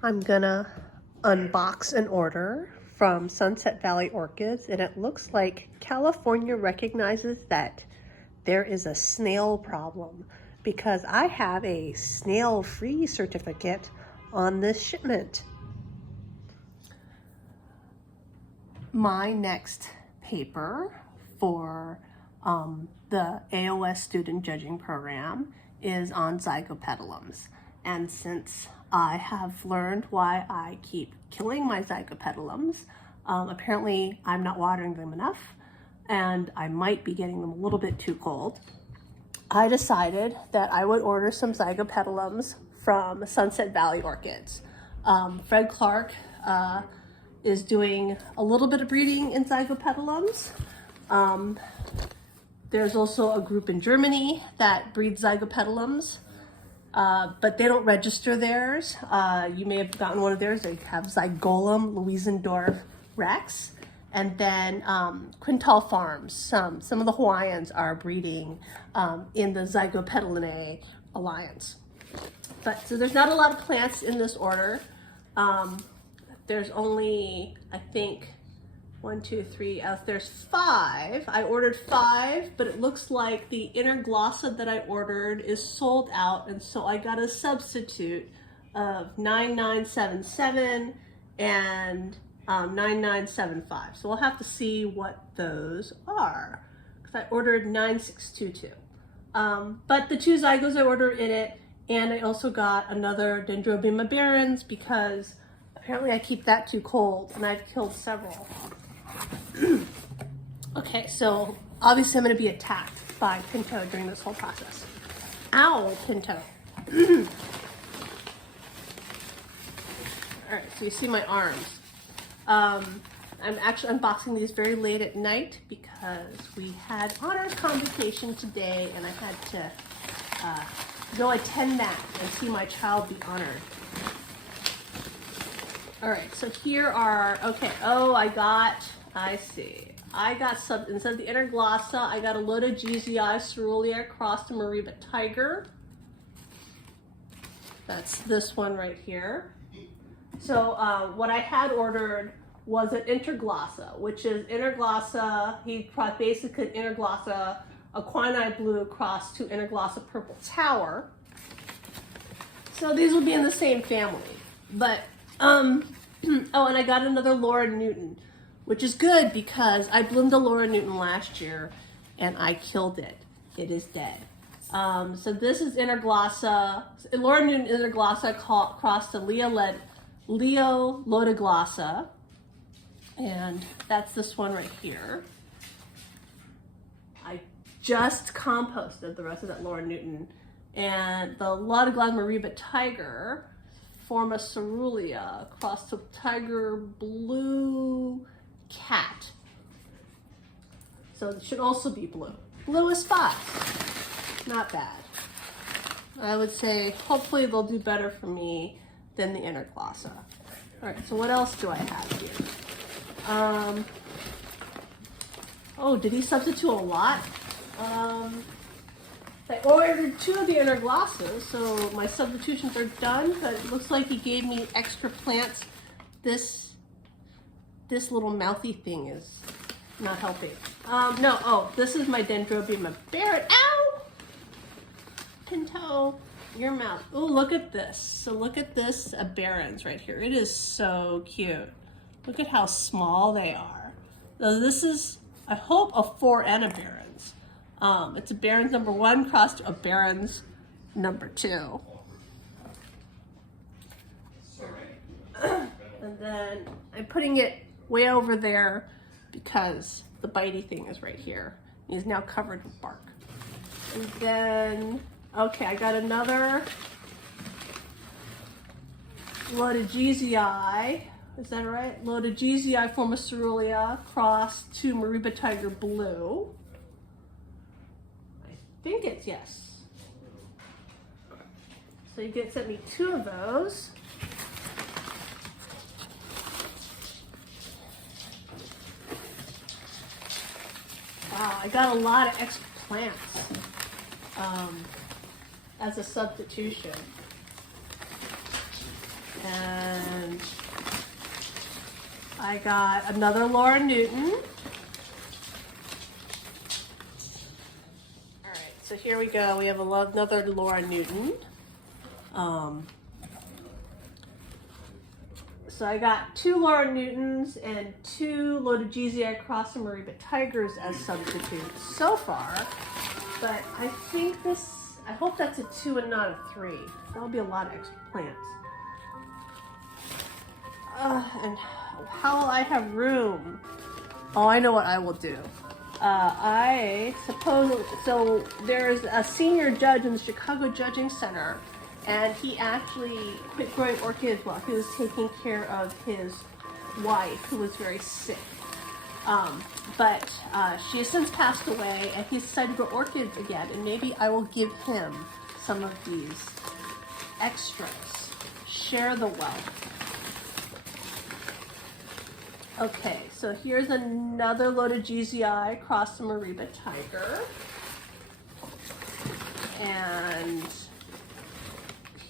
I'm gonna unbox an order from Sunset Valley Orchids, and it looks like California recognizes that there is a snail problem because I have a snail-free certificate on this shipment. My next paper for the AOS student judging program is on Zygopetalums. And since I have learned why I keep killing my Zygopetalums, apparently I'm not watering them enough and I might be getting them a little bit too cold. I decided that I would order some Zygopetalums from Sunset Valley Orchids. Fred Clark is doing a little bit of breeding in Zygopetalums. There's also a group in Germany that breeds Zygopetalums, but they don't register theirs. You may have gotten one of theirs. They have Zygolum Louisendorf Rex. And then Quintal Farms, some of the Hawaiians are breeding in the Zygopetalinae Alliance. But so there's not a lot of plants in this order. There's only, I think, 1, 2, 3, there's 5. I ordered 5, but it looks like the inner glossa that I ordered is sold out, and so I got a substitute of 9977 and 9975. So we'll have to see what those are, because I ordered 9622. But the 2 zygos I ordered in it, and I also got another Dendrobium aberrans because apparently I keep that too cold, and I've killed several. Okay, so obviously I'm going to be attacked by Pinto during this whole process. Ow, Pinto. All right, so you see my arms. I'm actually unboxing these very late at night because we had honors convocation today, and I had to go attend that and see my child be honored. All right, so here are, okay, I see. I got some, instead of the inner glossa, I got a Lodogezii ceruleae crossed to Mariba tiger. That's this one right here. So what I had ordered was an interglossa, which is interglossa, he basically interglossa Aquini blue crossed to interglossa purple tower. So these will be in the same family, but oh, and I got another Laura Newton, which is good because I bloomed a Laura Newton last year and I killed it. It is dead. So this is interglossa, Laura Newton interglossa crossed to Leo lodoglossa, and that's this one right here. I just composted the rest of that Laura Newton, and the Lodoglossa Mariba tiger, Forma cerulea, crossed to tiger blue cat. So it should also be blue. Blue is 5. Not bad. I would say hopefully they'll do better for me than the interglossa. All right, so what else do I have here? Oh, did he substitute a lot? I ordered 2 of the interglossas, so my substitutions are done, but it looks like he gave me extra plants. This little mouthy thing is not helping. No, oh, this is my Dendrobium aberrans. Ow! Pinto, your mouth. Oh, look at this. So look at this aberrans right here. It is so cute. Look at how small they are. So this is, I hope, a 4N aberrans. It's aberrans number 1 crossed to aberrans number 2. And then I'm putting it way over there because the bitey thing is right here. He's now covered with bark. And then, okay, I got another Lodogezii. Is that right? Lodogezii Forma cerulea crossed to Mariba tiger blue. I think it's yes. So you get sent me 2 of those. Wow, I got a lot of extra plants as a substitution. And I got another Laura Newton. All right, so here we go. We have another Laura Newton. So I got 2 Laura Newtons and 2 Lodogezii cross and Mariba tigers as substitutes so far. But I think I hope that's a 2 and not a 3. That'll be a lot of extra plants. And how will I have room? Oh, I know what I will do. I suppose, so there's a senior judge in the Chicago Judging Center, and he actually quit growing orchids while he was taking care of his wife, who was very sick. But she has since passed away, and he decided to grow orchids again, and maybe I will give him some of these extras. Share the wealth. Okay, so here's another Lodogezii cross the Mariba tiger. And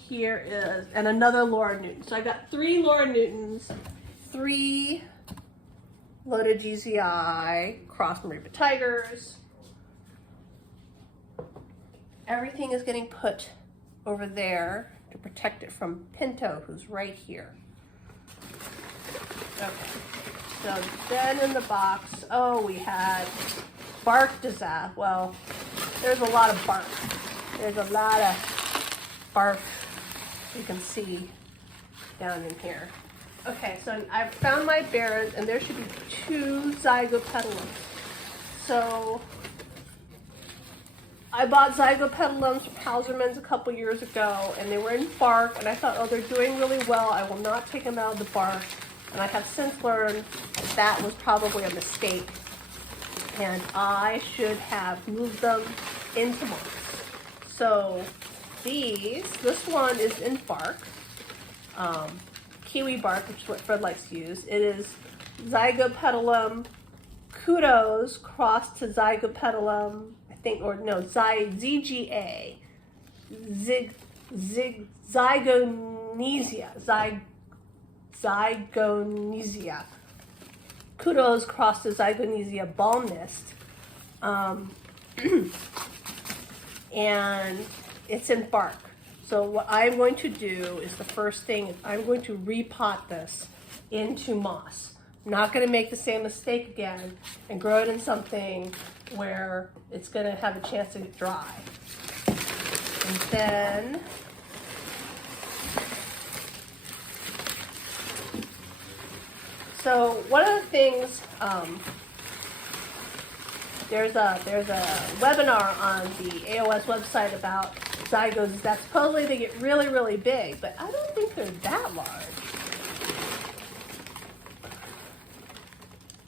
here is, and another Laura Newton. So I got 3 Laura Newtons, 3 Lodogezii cross Mariba tigers. Everything is getting put over there to protect it from Pinto, who's right here. Okay. So then in the box, oh, we had bark disaster. Well, there's a lot of bark. There's a lot of bark you can see down in here. Okay, so I've found my barons, and there should be 2 Zygopetalums. So I bought Zygopetalums from Hauserman's a couple years ago, and they were in bark, and I thought, oh, they're doing really well. I will not take them out of the bark. And I have since learned that was probably a mistake, and I should have moved them into moss. So this one is in bark, kiwi bark, which is what Fred likes to use. It is Zygopetalum kudos crossed to Zygopetalum, I think, or no, ZGA, Zygonesia. Kudos crossed to Zygonesia balmist. And it's in bark. So what I'm going to do is, the first thing is I'm going to repot this into moss. I'm not going to make the same mistake again and grow it in something where it's going to have a chance to get dry. And then so one of the things, there's a webinar on the AOS website about zygos that supposedly they get really, really big, but I don't think they're that large.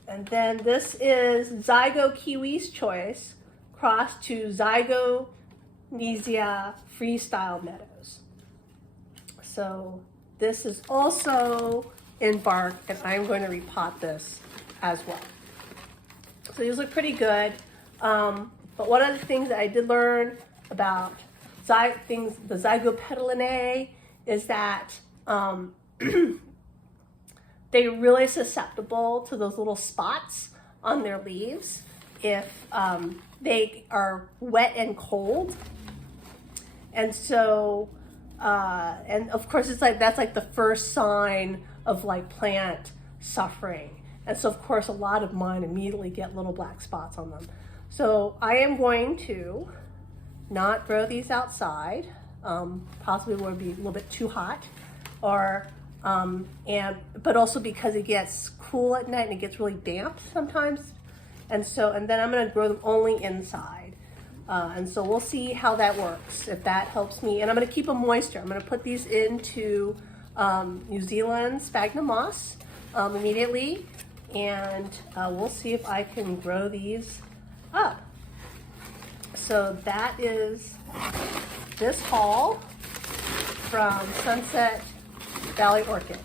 And then this is Zygo Kiwi's Choice crossed to Zygonesia Freestyle Meadows. So this is also in bark, and I'm going to repot this as well. So these look pretty good. But one of the things that I did learn about the Zygopetalinae is that they're really susceptible to those little spots on their leaves if they are wet and cold. And so, and of course, that's like the first sign of like plant suffering. And so of course a lot of mine immediately get little black spots on them. So I am going to not grow these outside. Possibly would be a little bit too hot, or but also because it gets cool at night and it gets really damp sometimes. And then I'm going to grow them only inside. And so we'll see how that works, if that helps me. And I'm going to keep them moisture. I'm going to put these into New Zealand sphagnum moss immediately, and we'll see if I can grow these up. So that is this haul from Sunset Valley Orchid.